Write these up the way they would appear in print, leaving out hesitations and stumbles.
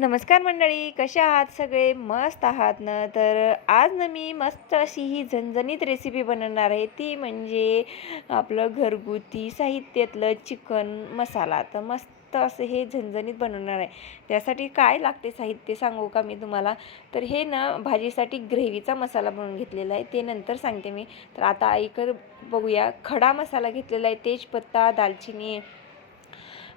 नमस्कार मंडळी, कशा आहात सगळे? मस्त आहात ना? तर आज ना मी मस्त अशी ही झणझणीत रेसिपी बनवणार आहे. ती म्हणजे आपलं घरगुती साहित्यातलं चिकन मसाला. तर मस्त असं हे झणझणीत बनवणार आहे. त्यासाठी काय लागते साहित्य सांगू का मी तुम्हाला? तर हे ना भाजीसाठी ग्रेव्हीचा मसाला बनवून घेतलेला आहे, ते नंतर सांगते मी. तर आता ऐकर बघूया. खडा मसाला घेतलेला आहे, तेजपत्ता, दालचिनी,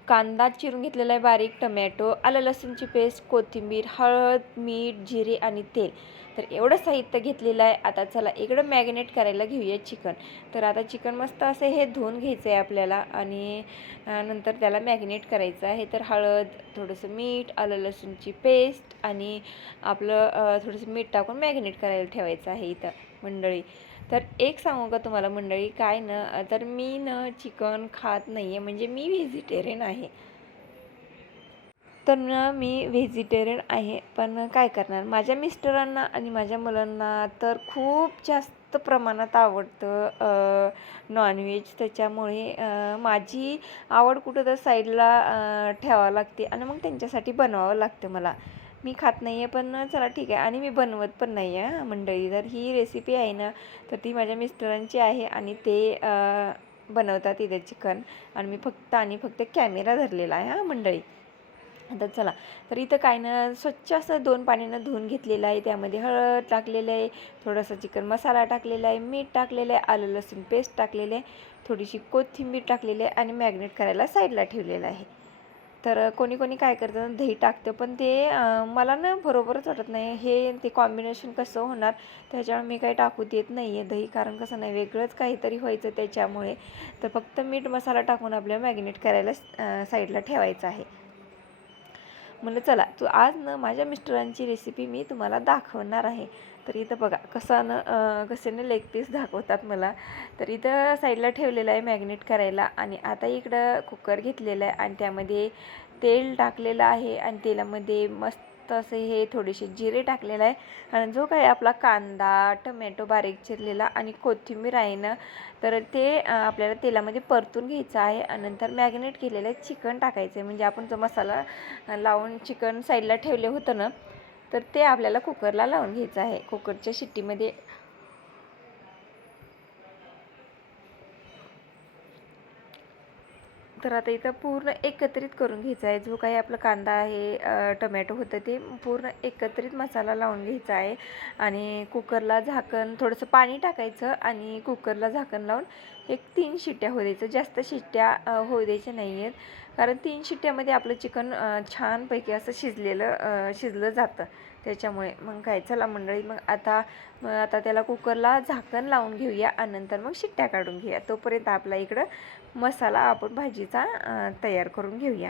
कांदा चिरून घेतलेला आहे बारीक, टमॅटो, आलं लसूणची पेस्ट, कोथिंबीर, हळद, मीठ, जिरे आणि तेल. तर एवढं साहित्य घेतलेलं आहे. आता चला इकडं मॅरिनेट करायला घेऊया चिकन. तर आता चिकन मस्त असे हे धुवून घ्यायचं आहे आपल्याला आणि नंतर त्याला मॅरिनेट करायचं आहे. तर हळद, थोडंसं मीठ, आलं लसूणची पेस्ट आणि आपलं थोडंसं मीठ टाकून मॅरिनेट करायला ठेवायचं आहे इथं मंडळी. तर एक सांगू का तुम्हाला मंडळी, काय ना, तर मी ना चिकन खात नाही आहे, म्हणजे मी व्हेजिटेरियन आहे. तर ना मी व्हेजिटेरियन आहे, पण काय करणार, माझ्या मिस्टरांना आणि माझ्या मुलांना तर खूप जास्त प्रमाणात आवडतं नॉनव्हेज. त्याच्यामुळे माझी आवड कुठं तर साईडला ठेवावं लागते आणि मग त्यांच्यासाठी बनवावं लागतं मला. मी खात नाही आहे, पण चला ठीक आहे, आणि मी बनवत पण नाही आहे मंडळी. तर ही रेसिपी आहे ना, तर ती माझ्या मिस्टरांची आहे आणि ते बनवतात इथे चिकन, आणि मी फक्त कॅमेरा धरलेला आहे मंडळी. आता चला, तर इथं काय ना, स्वच्छ असं 2 पाण्यानं धुवून घेतलेलं आहे. त्यामध्ये हळद टाकलेलं आहे, थोडासा चिकन मसाला टाकलेला आहे, मीठ टाकलेलं आहे, आलं लसूण पेस्ट टाकलेले आहे, थोडीशी कोथिंबीर टाकलेली आहे आणि मॅरिनेट करायला साईडला ठेवलेलं आहे. तर कोणी कोणी काय करतं, दही टाकतं, पण ते मला ना बरोबरच वाटत नाही. हे ते कॉम्बिनेशन कसं होणार, त्याच्यामुळे मी काही टाकू देत नाही आहे दही, कारण कसं नाही, वेगळंच काहीतरी व्हायचं त्याच्यामुळे. तर फक्त मीठ मसाला टाकून आपल्याला मॅरिनेट करायला साईडला ठेवायचं आहे. म्हणलं चला, तू आज ना माझ्या मिस्टरांची रेसिपी मी तुम्हाला दाखवणार आहे. तर इथं बघा कशाने लेग पीस दाखवतात मला. तर इथं साईडला ठेवलेलं आहे मॅरिनेट करायला, आणि आता इकडं कुकर घेतलेलं आहे आणि त्यामध्ये तेल टाकलेलं आहे, आणि तेलामध्ये मस्त असे हे थोडेसे जिरे टाकलेलं आहे, आणि जो काही आपला कांदा, टमॅटो बारीक चिरलेला आणि कोथिंबीर आहे ना, तर ते आपल्याला तेलामध्ये परतून घ्यायचं आहे, आणि नंतर मॅरिनेट केलेलं चिकन टाकायचं आहे. म्हणजे आपण जो मसाला लावून चिकन साईडला ठेवले होतं ना, तर ते आपल्याला कुकरला लावून घ्यायचं आहे. कुकरच्या शिट्टीमध्ये तर आता इथं पूर्ण एकत्रित करून घ्यायचं आहे. जो काही आपला कांदा आहे, टमॅटो होतं, ते पूर्ण एकत्रित मसाला लावून घ्यायचा आहे, आणि कुकरला झाकण, थोडंसं पाणी टाकायचं आणि कुकरला झाकण लावून एक 3 शिट्ट्या होऊ द्यायचं. जास्त शिट्ट्या होऊ द्यायच्या नाही आहेत, कारण 3 शिट्ट्यामध्ये आपलं चिकन छानपैकी असं शिजलं जातं. त्याच्यामुळे मग काय, चला मंडळी, मग आता त्याला कुकरला झाकण लावून घेऊया, आणि नंतर मग शिट्ट्या काढून घेऊया. तोपर्यंत आपला इकडं मसाला आपण भाजीचा तयार करून घेऊया.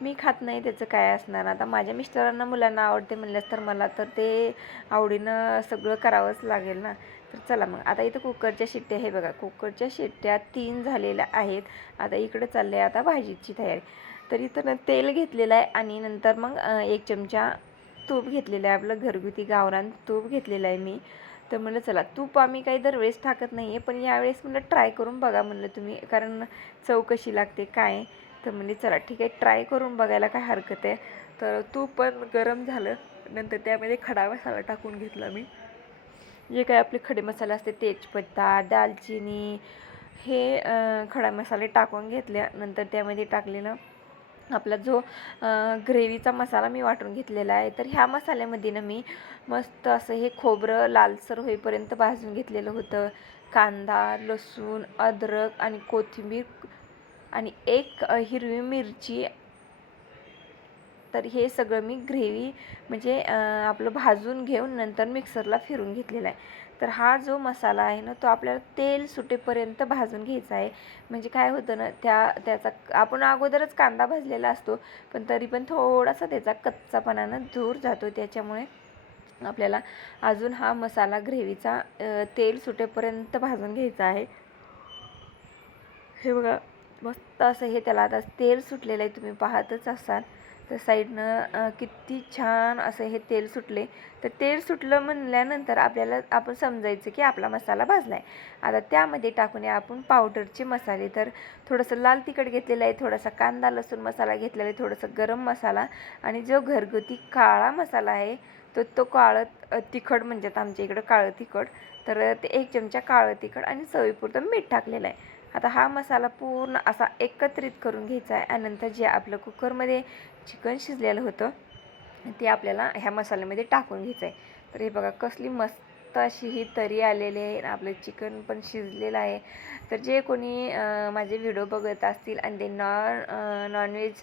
मी खात नाही, त्याचं काय असणार. आता माझ्या मिस्टरांना मुलांना आवडते म्हणल्यास तर मला तर ते आवडीनं सगळं करावंच लागेल ना. तर चला मग, आता इथं कुकरच्या शिट्ट्या हे बघा, कुकरच्या शिट्ट्या 3 झालेल्या आहेत. आता इकडं चाललं आहे आता भाजीची तयारी. तर इथं ना तेल घेतलेलं आहे, आणि नंतर मग 1 चमचा तूप घेतलेलं आहे, आपलं घरगुती गावरान तूप घेतलेलं आहे मी. तर म्हणलं चला, तूप आम्ही काही दरवेळेस टाकत नाही आहे, पण यावेळेस म्हणलं ट्राय करून बघा म्हणलं तुम्ही, कारण चव कशी लागते काय. तर म्हणजे चला ठीक आहे, ट्राय करून बघायला काय हरकत आहे. तर तूप पण गरम झालं, नंतर त्यामध्ये खडा मसाला टाकून घेतला मी. जे काही आपले खडे मसाले असते, तेजपत्ता, दालचिनी, हे खडा मसाले टाकून घेतल्यानंतर त्यामध्ये टाकलेलं आपला जो ग्रेव्हीचा मसाला मी वाटून घेतलेला आहे. तर ह्या मसाल्यामध्ये ना मी मस्त असं हे खोबरं लालसर होईपर्यंत भाजून घेतलेलं होतं. कांदा, लसूण, अद्रक आणि कोथिंबीर आणि एक हिरवी मिरची. तर हे सगळं मी ग्रेव्ही म्हणजे आपलं भाजून घेऊन नंतर मिक्सरला फिरून घेतलेला आहे. तर हा जो मसाला आहे ना, तो आपल्याला तेल सुटेपर्यंत भाजून घ्यायचा आहे. म्हणजे काय होतं ना, त्याचा आपण अगोदरच कांदा भाजलेला असतो, पण तरी पण थोडासा त्याचा कच्चापणानं दूर जातो. त्याच्यामुळे आपल्याला अजून हा मसाला ग्रेव्हीचा तेल सुटेपर्यंत भाजून घ्यायचा आहे. हे बघा, मस्त असं हे त्याला आता तेल सुटलेलं आहे, तुम्ही पाहतच असाल. तर साईडनं किती छान असं हे तेल सुटले. तर तेल सुटलं म्हणल्यानंतर आपण समजायचं की आपला मसाला भाजला आहे. आता त्यामध्ये टाकून आपण पावडरचे मसाले, तर थोडंसं लाल तिखट घेतलेलं आहे, थोडासा कांदा लसूण मसाला घेतलेला आहे, थोडंसं गरम मसाला आणि जो घरगुती काळा मसाला आहे तो काळं तिखट म्हणतात आमच्या इकडं काळं तिखट. तर ते 1 चमचा काळं तिखट आणि चवीपुरतं मीठ टाकलेलं आहे. आता हा मसाला पूर्ण असा एकत्रित करून घ्यायचा आहे आणि नंतर जे आपलं कुकरमध्ये चिकन शिजलेलं होतं ते आपल्याला ह्या मसाल्यामध्ये टाकून घ्यायचं आहे. तर हे बघा कसली मस्त अशी ही तरी आलेली आहे, आपलं चिकन पण शिजलेलं आहे. तर जे कोणी माझे व्हिडिओ बघत असतील आणि ते नॉनव्हेज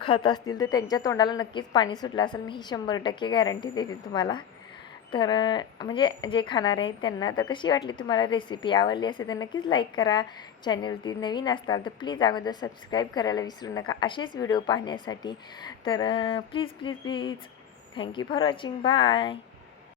खात असतील तर त्यांच्या तोंडाला नक्कीच पाणी सुटलं असेल, मी ही 100% गॅरंटी देते तुम्हाला. तर म्हणजे जे खाणार आहेत त्यांना. तर कशी वाटली तुम्हाला रेसिपी? आवडली असेल तर नक्कीच लाईक करा. चॅनलवरती नवीन असताल तर प्लीज अगोदर सबस्क्राईब करायला विसरू नका असेच व्हिडिओ पाहण्यासाठी. तर please please please thank you for watching. Bye.